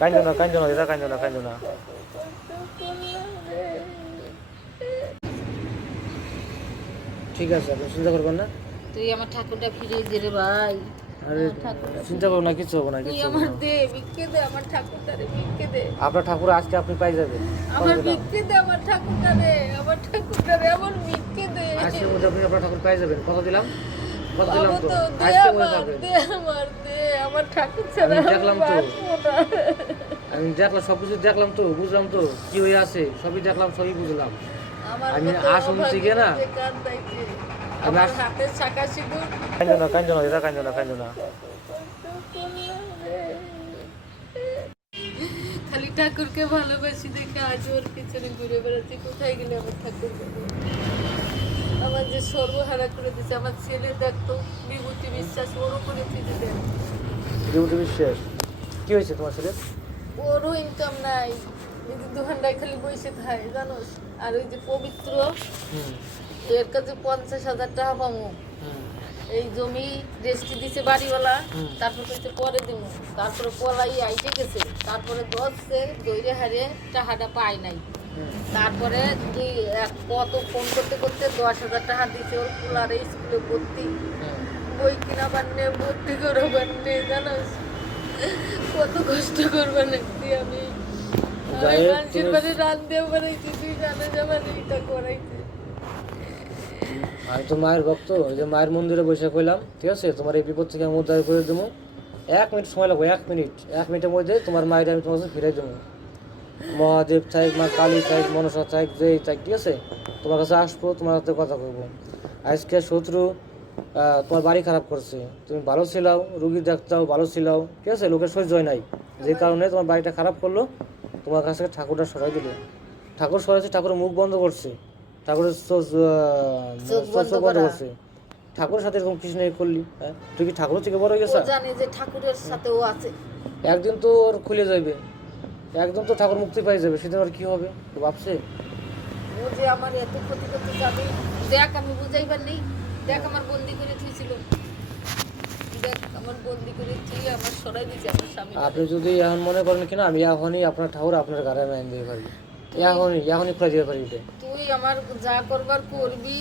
কান্দো না দিদা, কান্দো না। ঠিক আছে, আপনি চিন্তা করবেন না। তুই আমার ঠাকুরটা ফিরিয়ে দে রে ভাই। আরে চিন্তা করো না, কিছু হবে না, তুই কিছু হবে আমার না। দে, ভিক্ষে দে আমার ঠাকুরটারে, ভিক্ষে দে। আপনার ঠাকুর আজকে আপনি পাই যাবেন। আমার ভিক্ষে দে আমার ঠাকুরটারে, আমার ঠাকুরটারে আমার ভিক্ষে দে। আজকের মধ্যে আপনি আপনার ঠাকুর পাই যাবেন। কথা দিলাম তো। দে আমার, দে আমার, দে আমার ঠাকুর ছাড়া আমি দেখলাম তো। বাঁচবো না। আমি দেখলাম, সবকিছু দেখলাম তো, বুঝলাম তো কি হয়ে আছে, সবই দেখলাম, সবই বুঝলাম। আমার আমি কত আসুন অভাগী থেকে না। যে কান্দাইছে। আমি আমার হাতের শাঁখা সিঁদুর। কান্দো না দিদা, কান্দো না। খালি ঠাকুরকে ভালোবাসি দেখে আজ ওর পিছনে ঘুরে বেড়াচ্ছি। কোথায় গেলে আমার ঠাকুর পাবো? আমার যে সর্বহারা করে দিচ্ছে। আমার ছেলে দেখতো বিভূতি বিশ্বাস, ওরও করে ফিরে দেন। বিভূতি বিশ্বাস কি হয়েছে তোমার ছেলে? ওরও ইনকাম নাই, এই যে দোকানটায় খালি বসে খায় জানোস। আর ওই যে পবিত্র, এর কাছে 50,000 টাকা পাবো। এই জমি রেস্টি দিছে বাড়িওয়ালা, তারপর কইছে পরে দিব। তারপরে পলাই আইটে গেছে, তারপরে দশছে দৈরে হারে টাকাটা পায় নাই। তারপরে কত ফোন করতে করতে 10,000 টাকা দিছে ওর পোলারে স্কুলে ভর্তি, বই কিনা বান্নে, ভর্তি করে বান্নে জানোস। কত কষ্ট করবে নাকি আমি। মানুষের বাড়ি রান দিয়ে বানাইছি, তুই জানে যাবার এটা করাইছে। আমি তো মায়ের ভক্ত, ওই যে মায়ের মন্দিরে বসে কইলাম, ঠিক আছে, তোমার এই বিপদ থেকে আমি উদ্ধার করে দেবো। 1 মিনিট সময় লাগবে, 1 মিনিট। 1 মিনিটের মধ্যে তোমার মায়ের আমি তোমার কাছে ফিরাই দেবো। মহাদেব চাই, মা কালী চাই, মনসা চাই, যেই চাই, ঠিক আছে, তোমার কাছে আসবো, তোমার সাথে কথা বলবো। আজকে শত্রু তোমার বাড়ি খারাপ করছে, তুমি ভালো ছিলাও, রুগী দেখতাও, ভালো ছিলাও, ঠিক আছে, লোকের সহ্য হয় নাই, যে কারণে তোমার বাড়িটা খারাপ করলো। তোমার কাছ থেকে ঠাকুরটা সরাই দিল। ঠাকুর সরাইছে, ঠাকুরের মুখ বন্ধ করছে, ঠাকুরের চোখ বন্ধ করছে। ঠাকুরের সাথে এরকম কিছু নেই করলি, হ্যাঁ? তুই কি ঠাকুরের থেকে বড় হয়ে গেছে? জানি যে ঠাকুরের সাথে ও আছে। একদিন তো ওর খুলে যাবে, একদম তো ঠাকুর মুক্তি পাই যাবে, সেদিন আর কি হবে তো ভাবছে? ও যে আমার এত ক্ষতি করতে যাবে, দেখ আমি বুঝাইবার নেই। দেখ আমার বন্দি করে থুইছিল, দেখ আমার বন্দি করে থুই আমার সরাই দিয়েছে আমার স্বামী। আপনি যদি এখন মনে করেন কিনা আমি এখনই আপনার ঠাকুর আপনার ঘরে আমি এনে দিতে পারি, এখনই খুলে দিতে পারি। তুই আমার যা করবার করবি,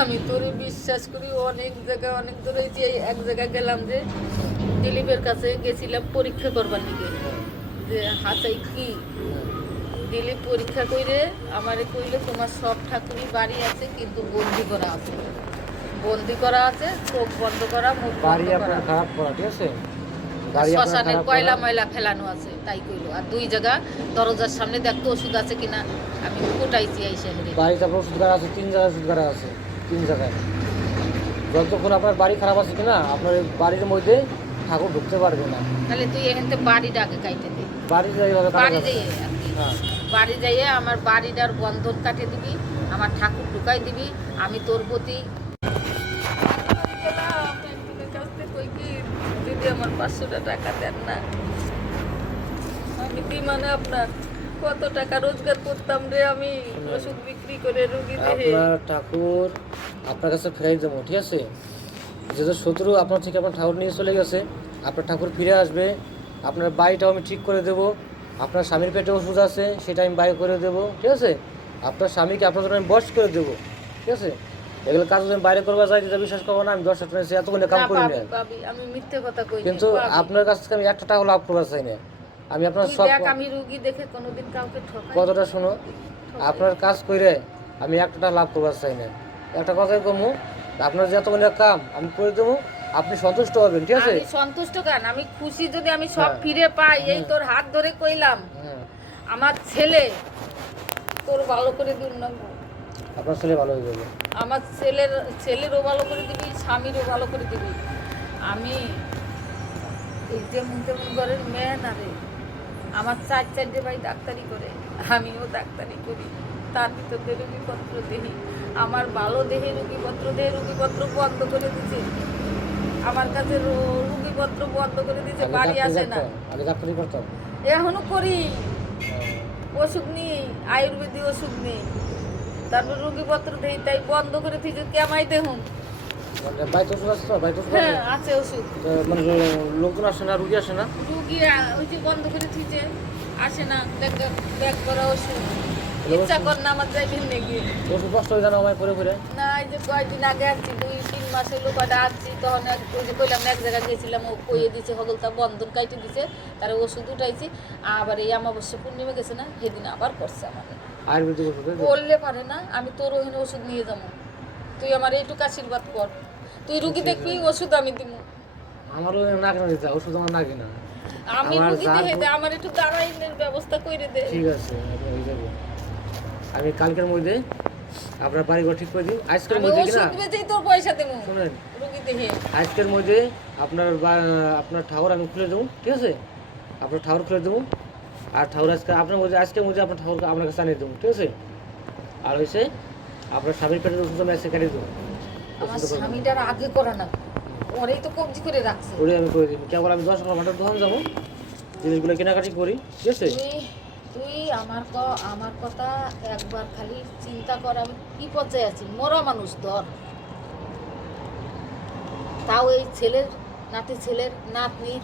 আমি তোরে বিশ্বাস করি। অনেক জায়গায় অনেক দূরে যে এক জায়গায় গেলাম, যে দিলীপের কাছে গেছিলাম পরীক্ষা করবার নিকে, যে হাঁচাই কি। দিলীপ পরীক্ষা করে আমারে কইলে তোমার সব ঠাকুরই বাড়ি আছে, কিন্তু বন্দি করা আছে, বন্দি করা আছে, চোখ বন্ধ করা, মুখ বাড়ি বন্ধ করা, আপনার খারাপ করা, ঠিক আছে, বাড়ি আপনার শ্মশানের খারাপ কয়লা করা। ময়লা ফেলানো আছে, তাই কইলো। আর 2 জায়গা দরজার সামনে দেখতো ওষুধ আছে কিনা, আমি কোটাইছি এই শহরে। বাড়িতে আপনার ওষুধগার আছে, 3 জায়গায় ওষুধগার আছে, 3 জায়গায়। যতক্ষণ আপনার বাড়ি খারাপ আছে কিনা আপনার বাড়ির মধ্যে ঠাকুর ঢুকতে পারবে না। তাহলে তুই এখানে বাড়িটা আগে কাইটে দে, বাড়ি এইভাবে কাটা বাড়ি যাবে যাইয়ে না। আর কি। হ্যাঁ, বাড়ি যাইয়ে আমার বাড়িটার বন্ধন কাটে দিবি, আমার ঠাকুর ঢুকাই দিবি। আমি তোর প্রতি যদি আমার 500 টাকা দেন না, আমি দি মানে আপনার কত টাকা রোজগার করতাম রে আমি ওষুধ বিক্রি করে রুগী দেহে। আপনার ঠাকুর আপনার কাছে ফেরাই দেবো, ঠিক আছে। যেহেতু শত্রু আপনার থেকে আপনার ঠাকুর নিয়ে চলে গেছে, আপনার ঠাকুর ফিরে আসবে। আপনার বাড়িটাও আমি ঠিক করে দেবো। আপনার স্বামীর পেটে ওষুধ আছে, সেটা আমি বাই করে দেবো, ঠিক আছে। আপনার স্বামীকে আপনার জন্য আমি বস করে দেবো, ঠিক আছে। এগুলো কাজ যদি আমি বাইরে করবা যাই, যেটা বিশ্বাস করবো না, আমি 10 টাকা এতগুলো কাম করি না। আমি মিথ্যে কথা কই না, কিন্তু আপনার কাছ থেকে আমি 1 টাকা লাভ করবার চাই না। আমি আপনার সব দেখ আমি রুগী দেখে কোনোদিন কাউকে ঠকাই কথাটা শোনো, আপনার কাজ করে আমি 1 টাকা লাভ করবার চাই না। একটা কথাই কমু, আপনার যতগুলো কাম আমি করে দেবো, আপনি সন্তুষ্ট হবেন, ঠিক আছে। আমি সন্তুষ্ট কেন, আমি খুশি যদি আমি সব ফিরে পাই। এই তোর হাত ধরে কইলাম, আমার ছেলে তোর ভালো করে দিন না, আপনার ছেলে ভালো হয়ে যাবে। আমার ছেলেরও ভালো করে দিবি, স্বামীরও ভালো করে দিবি। আমি এই যেমন তেমন ঘরের মেয়ে না রে, আমার 4 ভাই ডাক্তারি করে, আমিও ডাক্তারি করি। তার ভিতরে রুগীপত্র দেহি, আমার ভালো দেহে রুগীপত্র বন্ধ করে দিচ্ছে। আমার কাছে রুগীপত্র বন্ধ করে দিচ্ছে, বাড়ি আসে না। আগে ডাক্তারি করতাম, এখনো করি, ওষুধ নিই, আয়ুর্বেদিক ওষুধ নিই, তারপর রুগীপত্র দেই, তাই বন্ধ করে দিচ্ছে। কেমাই দেখুন মানে বাড়িতে ওষুধ আছে তো, বাড়িতে ওষুধ হ্যাঁ আছে? আছে ওষুধ। তো মানে লোকজন আসে না, রুগী আসে না? রুগী ওই যে বন্ধ করে দিয়েছে, আসে না, ব্যাগ করা ওষুধ। তাহলে ইচ্ছা ওষুধ- কর না আমার যাইবেন নাকি। ওষুধ কষ্ট হয়ে জানো আমায় করে করে? না এই যে কয়েকদিন আগে আসছি, 2-3 মাস হলো কয়টা আসছি, তখন ওই যে কইলাম না এক জায়গায় গেছিলাম, ও কইয়ে দিছে হগলতা বন্ধন কাইটে দিছে, তার ওষুধ উঠাইছি। আবার এই অমাবস্যা পূর্ণিমা গেছে না, সেদিন আবার করছে আমাকে। আয়ুর্বেদিক ওষুধ তাই তো? বললে পারে না, আমি তোর ওখানে ওষুধ নিয়ে যাবো, তুই আমার এইটুকু আশীর্বাদ কর, তুই রুগী দেখবি ওষুধ আমি দিব। আমারও না কেনা দিতে ওষুধ আমার নাকি না। আমি আমার রুগী যা- দেখে দে, আমার একটু দাঁড়াইনের ব্যবস্থা করে দে। ঠিক আছে, আমি হয়ে যাবো। আমি কালকের মধ্যে আপনার বাড়িঘর ঠিক করে দিই। আজকের আমি মধ্যে কি না, ওষুধ বেচেই তোর পয়সা দেবো শুনেন, রুগী দেখে। আজকের মধ্যে আপনার ঠাকুর আমি খুলে দেবো, ঠিক আছে? আপনার ঠাকুর খুলে দেবো। আর ঠাকুর আপনার মধ্যে আজকের মধ্যে আপনার ঠাকুর আপনার কাছে আনিয়ে দেবো, ঠিক আছে? আর হয়েছে আপনার স্বামীর পেটের ওষুধ আমি আজকে কেটে দেবো। আমার স্বামীটার আগে করা না, ওরেই তো কবজি করে রাখছে। ওরে আমি করে দিই, কেবল আমি 10 ঘন্টার দোকান যাবো, জিনিসগুলো কেনাকাটি করি, ঠিক আছে? তুই আমার কথা একবার খালি চিন্তা কর, আমি কি পর্যায়ে আছি, মরা মানুষ ধর। তাও এই ছেলের নাতনি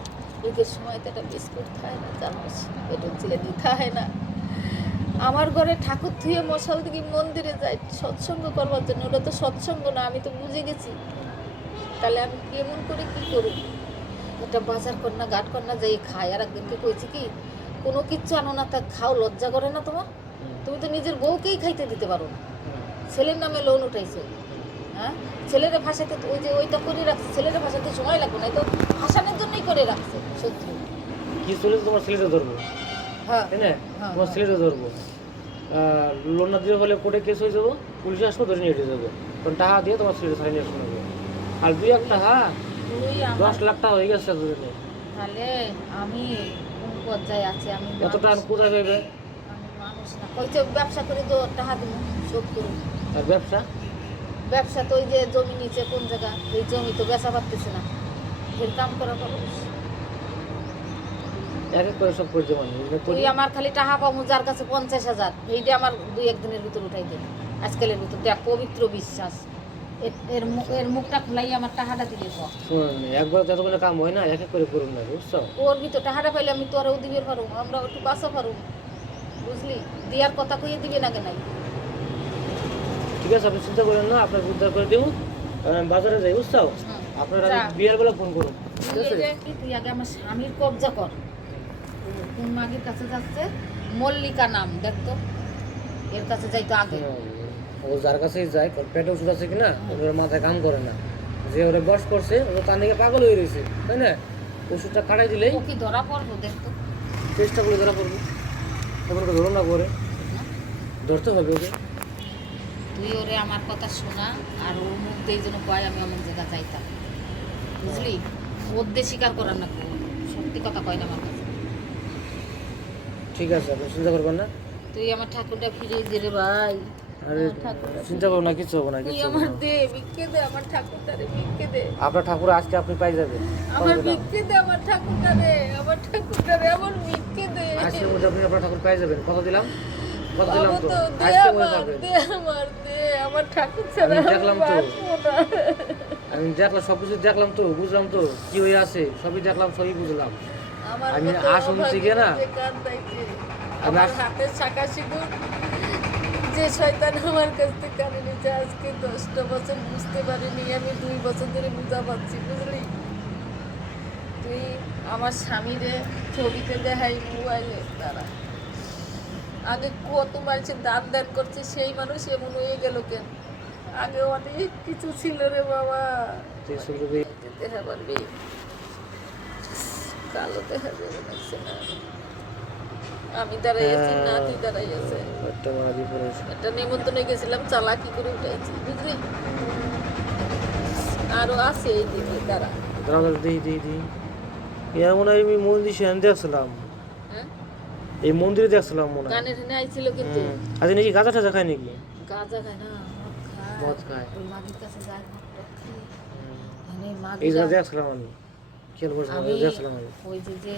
ঈদের সময় তো একটা বিস্কুট খায় না, জানোস, পেটুক চিলেনি খায় না। আমার ঘরে ঠাকুর ধুয়ে মশাল দিকে মন্দিরে যায় সৎসঙ্গ করবার জন্য, ওটা তো সৎসঙ্গ না, আমি তো বুঝে গেছি। তাহলে আমি কেমন করে কি করব? একটা বাজার কর না, ঘাট কর না, যাই খাই। আর একদিনকে কইছি কি, কোনো কিচ্ছু আনো না, তা খাও, লজ্জা করে না তোমার? তুমি তো নিজের বউকেই খাইতে দিতে পারো না, ছেলের নামে লোন উঠাইছো। হ্যাঁ, ছেলের ভাষাতে ওই যে ওইটা করে রাখছে, ছেলের ভাষাতে সময় লাগবে না, এই তো ভাষানোর জন্যই করে রাখছে শত্রু। কি চলে তোমার ছেলেটা ধরবো, হ্যাঁ তাই না? হ্যাঁ, তোমার ছেলেটা ধরবো, লোন না দিয়ে হলে কোর্টে কেস হয়ে যাবো, পুলিশে আসবো, ধরে নিয়ে যাবো, কারণ টাকা দিয়ে তোমার ছেলে ছাড়িয়ে নিয়ে শোনাবো। আর 2-1 টাকা, তুই 10 লাখ টাকা হয়ে গেছে দুজনে। তাহলে আমি কোন পর্যায়ে আছি? আমি এত টাকা কোথায় পাইবে? আমি মানুষ না, কইছে ব্যবসা করে তো টাকা দিব, শোধ করুন। আর ব্যবসা তো ওই যে জমি নিচে কোন জায়গা, এই জমি তো বেচা পারতেছে না, এর কাম করা খরচ। এক এক করে সব করে দেবো আমি, এগুলো করি। তুই আমার খালি টাকা পাবো যার কাছে 50,000, এইটা আমার 2-1 দিনের ভিতর উঠাই দে, আজকালের ভিতর দেখ, পবিত্র বিশ্বাস। এর মুখটা খোলাই আমার টাকাটা দিলে তো শুনুন, একবার যতগুলো কাম হয় না, এক এক করে করুন না, বুঝছো? ওর ভিতর টাকাটা পাইলে আমি তোরাও দিবের পারো, আমরা একটু বাঁচা পারো, বুঝলি? দিয়ার কথা কইয়ে দিবে না কেন? ঠিক আছে, আপনি চিন্তা করেন না, আপনার উদ্ধার করে দেবো। কারণ আমি বাজারে যাই, বুঝছো? আপনার আমি যা। বিয়ের বেলা ফোন করুন, ঠিক তুই আছে? এই যে কি, তুই আগে আমার স্বামীর কবজা কর। কোন মাগির কাছে যাচ্ছে, মল্লিকা নাম, দেখতো এর কাছে যাইতো আগে। ও যার কাছেই যায়, ওর পেটে ওষুধ আছে কিনা, ওর মাথায় কাম করে না। যে ওরা বস করছে, ও তার নাকি পাগল হয়ে রয়েছে, তাই না? ওষুধটা খাটাই দিলেই ও কি ধরা পড়বো, দেখতো? চেষ্টা করে ধরা পড়বে। তখন ওকে ধরো না করে, ধরতে হবে ওকে। তুই ওরে আমার কথা শোনা, আর ওর মুখ দিয়ে যেন কয় আমি অমুক জায়গা যাইতাম, বুঝলি? ওর দিয়ে স্বীকার করার না, সত্যি কথা কয় না আমার কাছে। ঠিক আছে, আপনি চিন্তা করবেন না। তুই আমার ঠাকুরটা ফিরিয়ে দে রে ভাই। আরে আমার ঠাকুরটা চিন্তা করবো না, কিছু হবে না, তুই কিছু হবে আমার না। দে, ভিক্ষে দে আমার ঠাকুরটা রে, ভিক্ষে দে আপনার ঠাকুর আজকে আপনি পাই যাবেন, আমার ভিক্ষে দে, আমার ঠাকুরটা রে, আমার ঠাকুরটা রে, আমার ভিক্ষে দে। আজকের মধ্যে আপনি আপনার ঠাকুর পাই যাবেন। কত দিলাম? কত দিলাম বাবু তো? তো দে আজকের মধ্যে আমার, পাবেন। দে আমার, দে আমার ঠাকুর ছাড়া আমি আমি দেখলাম তো। বাঁচবো না। আমি দেখলাম, সবকিছু দেখলাম তো, বুঝলাম তো কি হয়ে আছে, সবই দেখলাম, সবই বুঝলাম। আমার আমি কত শুনছি কি না? অভাগী যে কান্দাইছে। আমি আমার হাতের শাঁখা সিঁদুর যে শয়তান আমার কাছ থেকে কানে নিয়েছে, আজকে 10টা বছর বুঝতে পারিনি, আমি 2 বছর ধরে বুঝা পাচ্ছি, বুঝলি? তুই আমার স্বামীরে ছবিতে দেখাই মোবাইলে, তারা আগে কত মানুষের দান দান করছে, সেই মানুষ এমন হয়ে গেল কেন? আগে অনেক কিছু ছিল রে বাবা। তুই শুধু এই দেখা পারবি, কালো দেখা যাবে লাগছে না। আমি দাঁড়াইছি না, তুই দাঁড়াইছে। একটা মারি পড়েছে। একটা নেমন্তন্নে গেছিলাম, চালাকি করে উঠাইছি, বুঝলি? আরো আছে এই দিকে, তারা দাঁড়া দিই এমন আমি মন্দির সেখানে দেখছিলাম, হ্যাঁ এই মন্দিরে দেখছিলাম মনে হয়। গানের হেনে আইছিল কিন্তু আচ্ছা, নাকি গাঁজা টাজা খায় নাকি? গাঁজা খায় না, মদ খায়। ওই মাগির কাছে যায়, মদ টদ খায়। মানে এই মাগিরা, জায়গা দেখছিলাম আমি, খেয়াল করছিলাম, আমি দেখছিলাম আমি। ওই যে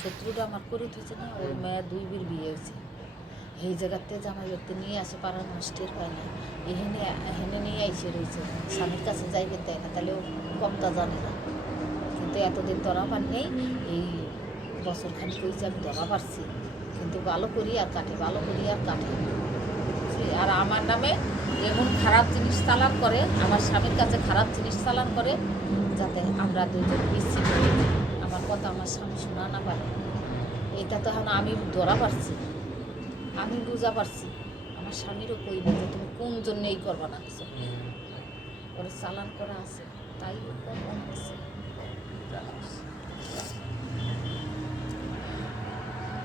শত্রুটা আমার করে দিয়েছে না, ওর মেয়ে 2 বিয়ে হয়েছে, এই জায়গাতে জামাই ব্যক্তি নিয়ে আসে পাড়ার মাস্টের হয় না, এখানে এখানে নিয়ে আইসে রয়েছে, স্বামীর কাছে যাইবে দেয় না, তাহলে ও কমতা জানে না। কিন্তু এতদিন ধরা পান নেই, এই বছর খানিক হয়েছে আমি ধরা পারছি, কিন্তু ভালো করি আর কাটে, ভালো করি আর কাটে। আর আমার নামে এমন খারাপ জিনিস চালান করে, আমার স্বামীর কাছে খারাপ জিনিস চালান করে, যাতে আমরা দুজন বিচ্ছিন্ন হই। আমার কথা আমার স্বামী শোনা না পারে, এটা তো এখন আমি ধরা পারছি, আমি বুঝা পারছি। আমার স্বামীরও কই না যে তুমি কোন জন্য এই করবা না কিছু, ওর চালান করা আছে, তাই ও করবা হচ্ছে।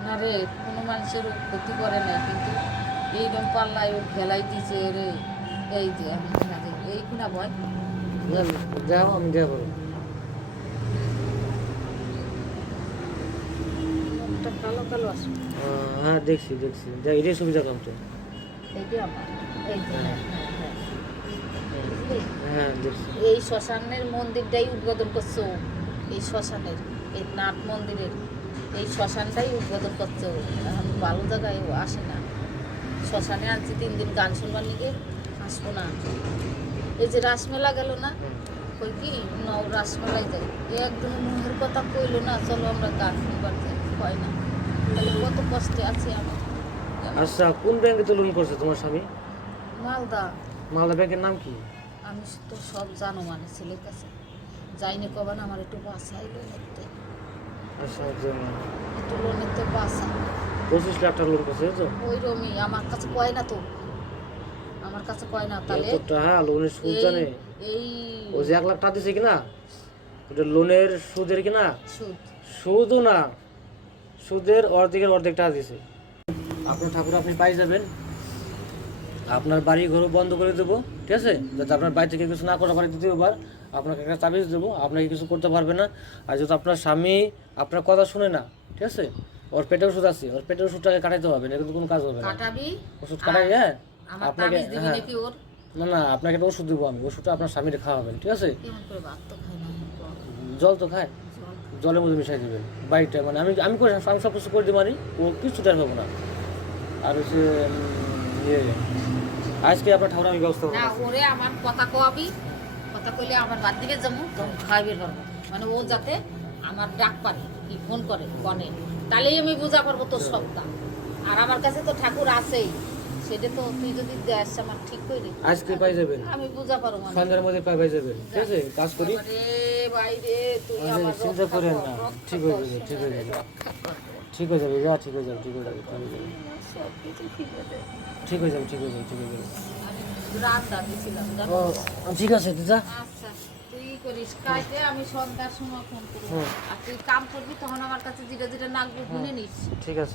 না রে, কোনো মানুষের ও ক্ষতি করে নাই, কিন্তু এইরকম পাল্লায় ও ফেলাই দিছে রে। এই যে আমি এই কোনা ভয় না যাও, আমি দেওয়া করবো। একটা কালো কালো আসে, হ্যাঁ দেখছি দেখছি, যা এটাই সুবিধা কম তো। এই যে আমার এই যে হ্যাঁ, হ্যাঁ, হ্যাঁ। বুঝলি? হ্যাঁ দেখছি। এই শ্মশানের মন্দিরটাই উদ্বোধন করছো, এই শ্মশানের, এই নাট মন্দিরের এই শ্মশানটাই উদ্বোধন করছে ও। এখন ভালো জায়গায় ও আসে না, শ্মশানে আনছি 3 দিন গান শুনবার লিগে, আসবো না। এই যে রাসমেলা গেল না, কই কি নও রাসমেলায় যাই, একদম মুখের কথা কইলো না, চলো আমরা গান শুনবার যাই, হয় না। তাহলে কত কষ্টে আছি আমি। আচ্ছা, কোন ব্যাংকে তো লোন করছে তোমার স্বামী? মালদা। মালদা ব্যাংকের নাম কি? আমি তো সব জানো, মানে ছেলের কাছে যাইনি কবান, আমার একটু বাসাই লোনেতে, আচ্ছা, একটু লোনেতে বাসা। 25 লাখ টাকা লোন করছে তো? ওই রমি আমার কাছে কয় না তো, আমার কাছে কয় না। তাহলে এতটা লোনের সুদ এই জানে? এই ওই যে 1 লাখ টাকা দিছে কিনা, ওটা লোনের সুদের কিনা? সুদ। সুদও না, সুদের অর্ধেকের অর্ধেক টাকা দিছে। আপনার ঠাকুর আপনি পাই যাবেন, আপনার বাড়ি ঘর বন্ধ করে দেবো, ঠিক আছে? যাতে আপনার বাড়ি থেকে কিছু না করা পারে, দ্বিতীয়বার আপনাকে একটা তাবিজ দেবো, আপনাকে কিছু করতে পারবে না। আর যেহেতু আপনার স্বামী আপনার কথা শুনে না, ঠিক আছে, ওর পেটের ওষুধ আছে, ওর পেটের ওষুধটাকে কাটাইতে হবে না, কিন্তু কোনো কাজ হবে না। কাটাবি ওষুধ কাটাই, হ্যাঁ আমার আপনাকে, তাবিজ দিবি হ্যাঁ নাকি ওর? না না, আপনাকে একটা ওষুধ দেবো আমি, ওষুধটা আপনার স্বামীর খাওয়াবেন, ঠিক আছে? কেমন করে ভাত তো খায় না, জল তো খায়, জল। জলের মধ্যে মিশাই দেবেন বাড়িটা, মানে আমি আমি করে আমি সব কিছু করে দিই, মানে ও কিছু টের পাবো না। আর হচ্ছে ইয়ে, আজকে আপনার ঠাকুর আমি ব্যবস্থা না করবো। ওরে আমার কথা কবি, কথা কইলে আমার বাদ দিকে যাবো, তখন খাইবে পারবো, মানে ও যাতে আমার ডাক পারে, কি ফোন করে কনে, তাহলেই আমি বুঝা পারবো তোর সবটা। আর আমার কাছে তো ঠাকুর আছেই, সেটা তো তুই যদি দেশ আমার ঠিক করে আজকে পাই যাবেন, আমি বুঝা পারবো। মানে সন্ধ্যার মধ্যে পাই যাবেন, ঠিক আছে? কাজ করি, রে বাইরে তুই আরে আমার চিন্তা রক্ষা করেন কর, না, রক্ষা ঠিক হয়ে কর, যাবে, ঠিক হয়ে যাবে, রক্ষা কর। ঠিক হয়ে যাবে, যা ঠিক হয়ে যাবে, ঠিক হয়ে যাবে, ঠিক হয়ে যাবে, সব কিছু ঠিক আছে। ঠিক হয়ে যাবে, ঠিক হয়ে যাবে, ঠিক হয়ে যাবে। আমি রাত ডাকিছিলাম জানো? ও ঠিক আছে দিদা। আচ্ছা তুই করিস কাজে, আমি সন্ধ্যার সময় ফোন করবো। হুম। আর তুই কাম করবি তখন আমার কাছে যেটা যেটা নাগবো শুনে নিস। ঠিক আছে।